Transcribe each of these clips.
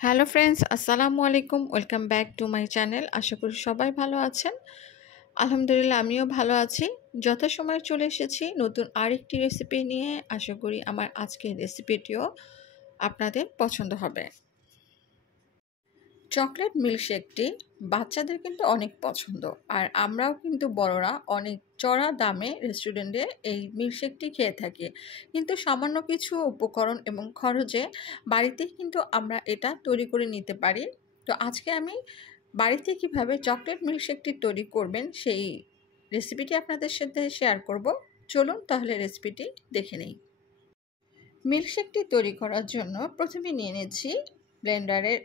Hello friends, আসসালামু আলাইকুম। Welcome back to my channel. আশা করি সবাই ভালো আছেন। আলহামদুলিল্লাহ আমিও ভালো আছি। যথাসময়ে চলে এসেছি নতুন আরেকটি রেসিপি নিয়ে। আশা করি আমার আজকের রেসিপিটিও আপনাদের পছন্দ হবে। চকলেট মিল্কশেকটি বাচ্চাদের কিন্তু অনেক পছন্দ, আর আমরাও কিন্তু বড়রা অনেক চড়া দামে রেস্টুরেন্টে এই মিল্কশেকটি খেয়ে থাকি। কিন্তু সামান্য কিছু উপকরণ এবং খরচে বাড়িতেই কিন্তু আমরা এটা তৈরি করে নিতে পারি। তো আজকে আমি বাড়িতে কিভাবে চকলেট মিল্কশেকটি তৈরি করবেন সেই রেসিপিটি আপনাদের সাথে শেয়ার করব। চলুন তাহলে রেসিপিটি দেখে নিই। মিল্কশেকটি তৈরি করার জন্য প্রথমে নিয়ে নিচ্ছি ব্লেন্ডারের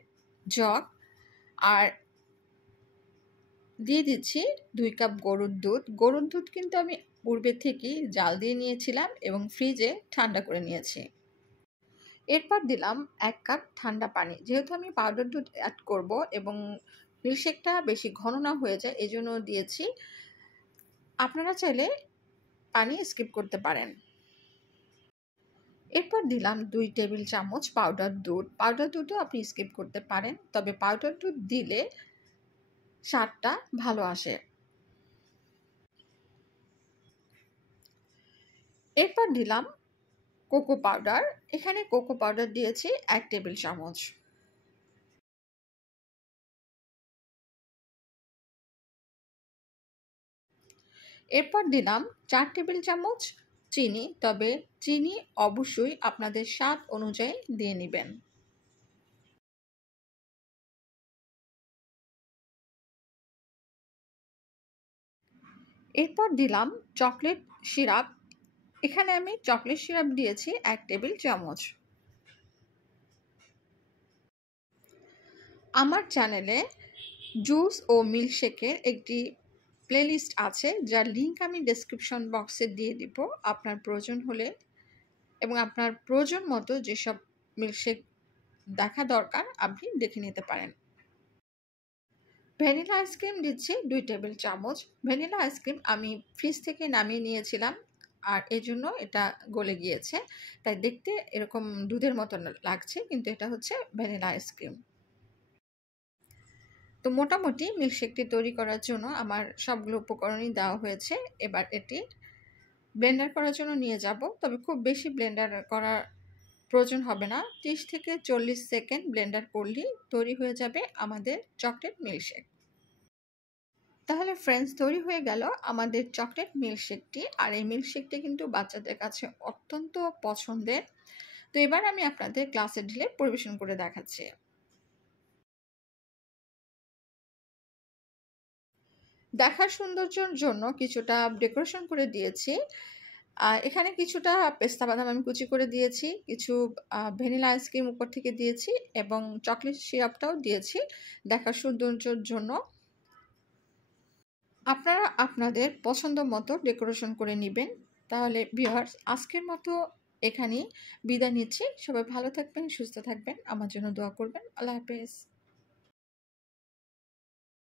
জগ, আর দিয়ে দিচ্ছি 2 কাপ গরুর দুধ। গরুর দুধ কিন্তু আমি পূর্বে থেকেই জাল দিয়ে নিয়েছিলাম এবং ফ্রিজে ঠান্ডা করে নিয়েছি। এরপর দিলাম 1 কাপ ঠান্ডা পানি। যেহেতু আমি পাউডার দুধ অ্যাড করব এবং মিল্কশেকটা বেশি ঘন না হয়ে যায়, এজন্য দিয়েছি। আপনারা চাইলে পানি স্কিপ করতে পারেন। এরপর দিলাম 2 টেবিল চামচ পাউডার দুধ। পাউডার দুধও আপনি স্কিপ করতে পারেন, তবে পাউডার দুধ দিলে স্বাদটা ভালো আসে। এরপর দিলাম কোকো পাউডার। এখানে কোকো পাউডার দিয়েছি 1 টেবিল চামচ। এরপর দিলাম 4 টেবিল চামচ চিনি, তবে চিনি অবশ্যই আপনাদের স্বাদ অনুযায়ী দিয়ে নেবেন। এরপর দিলাম চকলেট সিরাপ। এখানে আমি চকলেট সিরাপ দিয়েছি 1 টেবিল চামচ। আমার চ্যানেলে জুস ও মিল্কশেকের একটি প্লেলিস্ট আছে, যার লিঙ্ক আমি ডেসক্রিপশন বক্সে দিয়ে দিব। আপনার প্রয়োজন হলে এবং আপনার প্রয়োজন মতো যেসব মিল্কশেক দেখা দরকার আপনি দেখে নিতে পারেন। ভ্যানিলা আইসক্রিম দিচ্ছি 2 টেবিল চামচ। ভ্যানিলা আইসক্রিম আমি ফ্রিজ থেকে নামিয়ে নিয়েছিলাম, আর এজন্য এটা গলে গিয়েছে, তাই দেখতে এরকম দুধের মতো লাগছে, কিন্তু এটা হচ্ছে ভ্যানিলা আইসক্রিম। তো মোটামুটি মিল্কশেকটি তৈরি করার জন্য আমার সবগুলো উপকরণই দেওয়া হয়েছে। এবার এটি ব্লেন্ডার করার জন্য নিয়ে যাব, তবে খুব বেশি ব্লেন্ডার করার প্রয়োজন হবে না। 30 থেকে 40 সেকেন্ড ব্লেন্ডার করলেই তৈরি হয়ে যাবে আমাদের চকলেট মিল্কশেক। তাহলে ফ্রেন্ডস, তৈরি হয়ে গেল আমাদের চকলেট মিল্কশেকটি। আর এই মিল্কশেকটি কিন্তু বাচ্চাদের কাছে অত্যন্ত পছন্দের। তো এবার আমি আপনাদের গ্লাসে ঢেলে পরিবেশন করে দেখাচ্ছি। দেখার সৌন্দর্যের জন্য কিছুটা ডেকোরেশন করে দিয়েছি। এখানে কিছুটা পেস্তা বাদাম আমি কুচি করে দিয়েছি, কিছু ভ্যানিলা আইসক্রিম উপর থেকে দিয়েছি এবং চকলেট সিরাপটাও দিয়েছি দেখার সৌন্দর্যের জন্য। আপনারা আপনাদের পছন্দ মতো ডেকোরেশন করে নেবেন। তাহলে ভিউয়ার্স, আজকের মতো এখানেই বিদায় নিচ্ছি। সবাই ভালো থাকবেন, সুস্থ থাকবেন, আমার জন্য দোয়া করবেন। আল্লাহ হাফেজ।